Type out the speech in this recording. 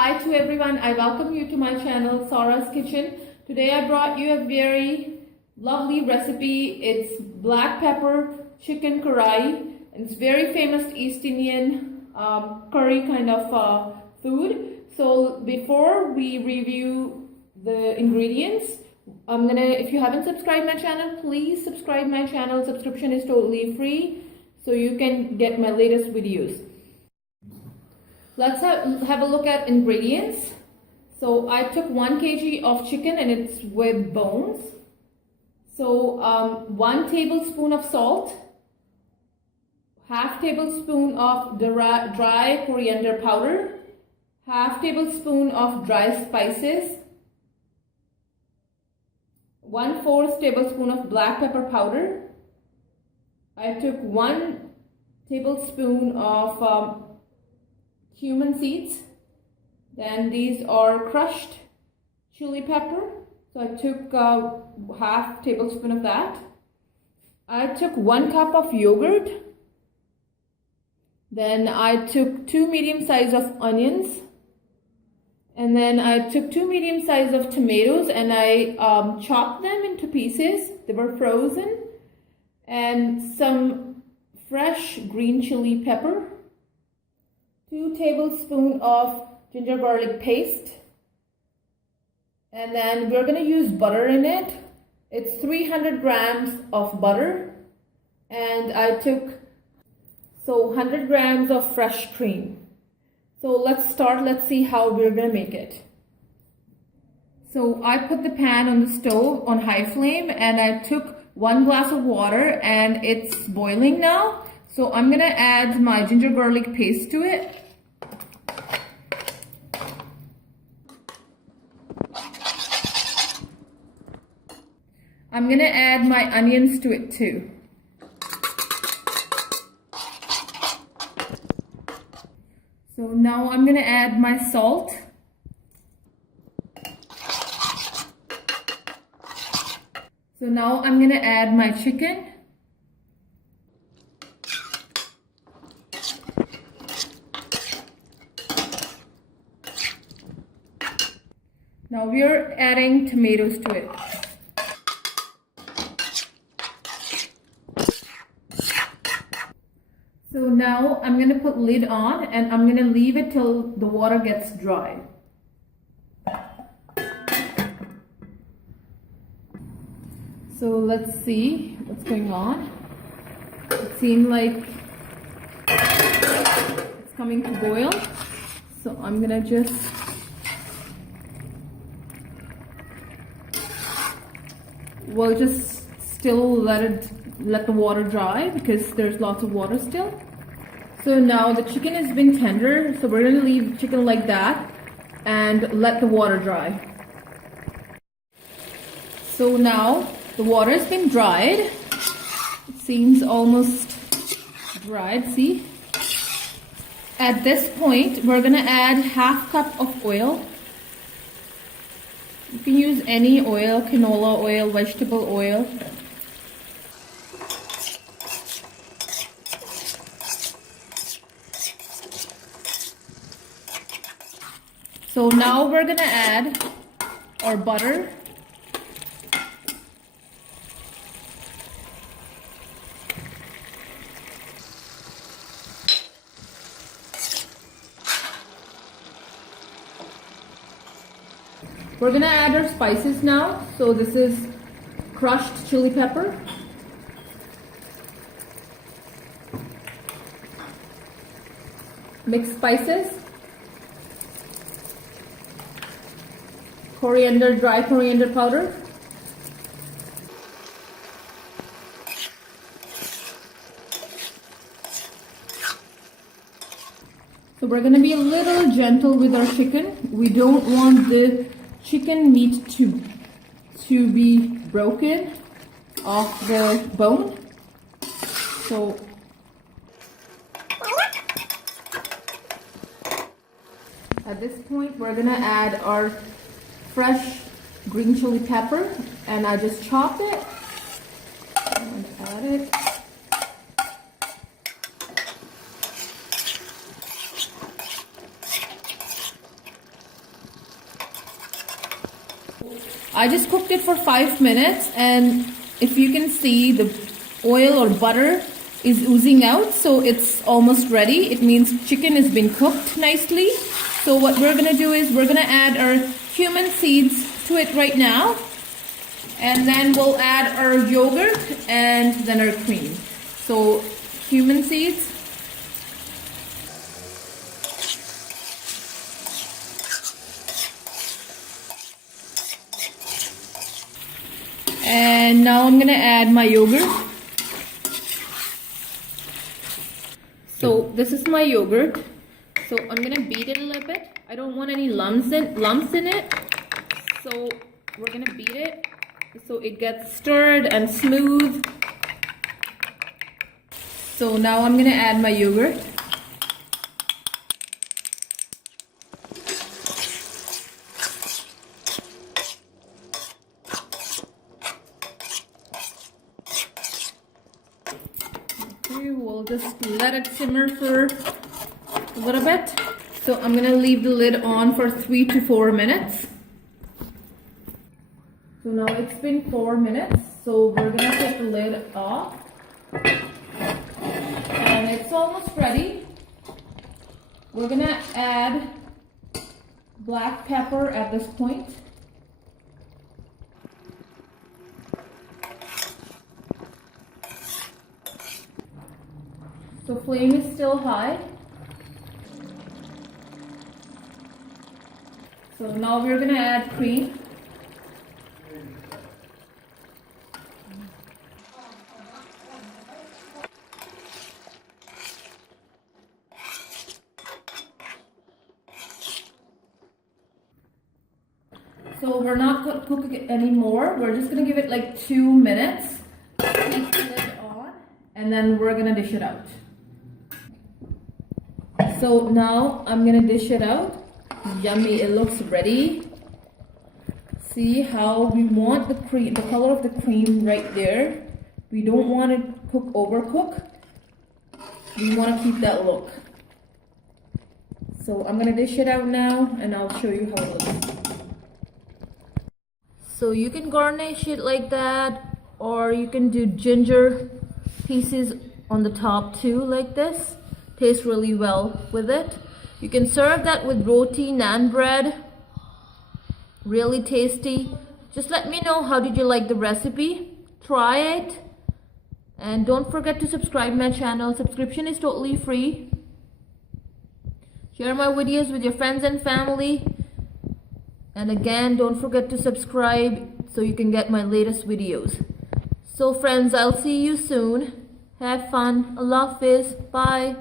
Hi to everyone. I welcome you to my channel, Sara's Kitchen. Today I brought you a very lovely recipe. It's black pepper chicken karahi. It's very famous East Indian curry kind of food. So before we review the ingredients, if you haven't subscribed my channel, please subscribe my channel. Subscription is totally free, so you can get my latest videos. Let's have a look at ingredients. So I took 1 kg of chicken and it's with bones. So 1 tablespoon of salt, half tablespoon of dry coriander powder, half tablespoon of dry spices, 1/4 tablespoon of black pepper powder. I took 1 tablespoon of cumin seeds. Then these are crushed chili pepper. So I took half tablespoon of that. I took 1 cup of yogurt. Then I took 2 medium size of onions. And then I took 2 medium size of tomatoes and I chopped them into pieces. They were frozen. And some fresh green chili pepper. 2 tablespoons of ginger garlic paste. And then we're going to use butter in it. It's 300 grams of butter. And I took 100 grams of fresh cream. So let's start. Let's see how we're going to make it. So I put the pan on the stove on high flame and I took 1 glass of water and it's boiling now. So I'm going to add my ginger garlic paste to it. I'm going to add my onions to it too. So now I'm going to add my salt. So now I'm going to add my chicken. Now we are adding tomatoes to it. So now I'm going to put lid on and I'm going to leave it till the water gets dry. So let's see what's going on. It seems like it's coming to boil. So I'm going to just still let the water dry because there's lots of water still. So now the chicken has been tender, so we're going to leave chicken like that and let the water dry. So now the water has been dried. It seems almost dried, see? At this point, we're going to add half cup of oil. You can use any oil, canola oil, vegetable oil. So now we're going to add our butter. We're going to add our spices now. So this is crushed chili pepper. Mixed spices. Dry coriander powder. So we're going to be a little gentle with our chicken. We don't want the chicken meat to be broken off the bone. So at this point we're going to add our fresh green chili pepper and I just chopped it and add it. I just cooked it for 5 minutes, and if you can see, the oil or butter is oozing out, so it's almost ready. It means chicken has been cooked nicely. So what we're gonna do is we're gonna add our cumin seeds to it right now, and then we'll add our yogurt and then our cream. So cumin seeds. And now I'm gonna add my yogurt. So this is my yogurt. So I'm gonna beat it a little bit. I don't want any lumps in it. So we're gonna beat it so it gets stirred and smooth. So now I'm gonna add my yogurt. We'll just let it simmer for a little bit. So I'm gonna leave the lid on for 3 to 4 minutes. So now it's been 4 minutes. So we're gonna take the lid off. And it's almost ready. We're gonna add black pepper at this point. So flame is still high. So now we're gonna add cream. So we're not going to cook it anymore. We're just gonna give it like 2 minutes. Keep the lid on, and then we're gonna dish it out. So now I'm gonna dish it out. Yummy, it looks ready. See how we want the cream, the color of the cream right there. We don't want it overcook. We want to keep that look. So I'm gonna dish it out now, and I'll show you how it looks. So you can garnish it like that, or you can do ginger pieces on the top too, like this. Tastes really well with it. You can serve that with roti, naan bread. Really tasty. Just let me know how did you like the recipe. Try it. And don't forget to subscribe my channel. Subscription is totally free. Share my videos with your friends and family. And again, don't forget to subscribe so you can get my latest videos. So friends, I'll see you soon. Have fun. Allah Hafiz. Bye.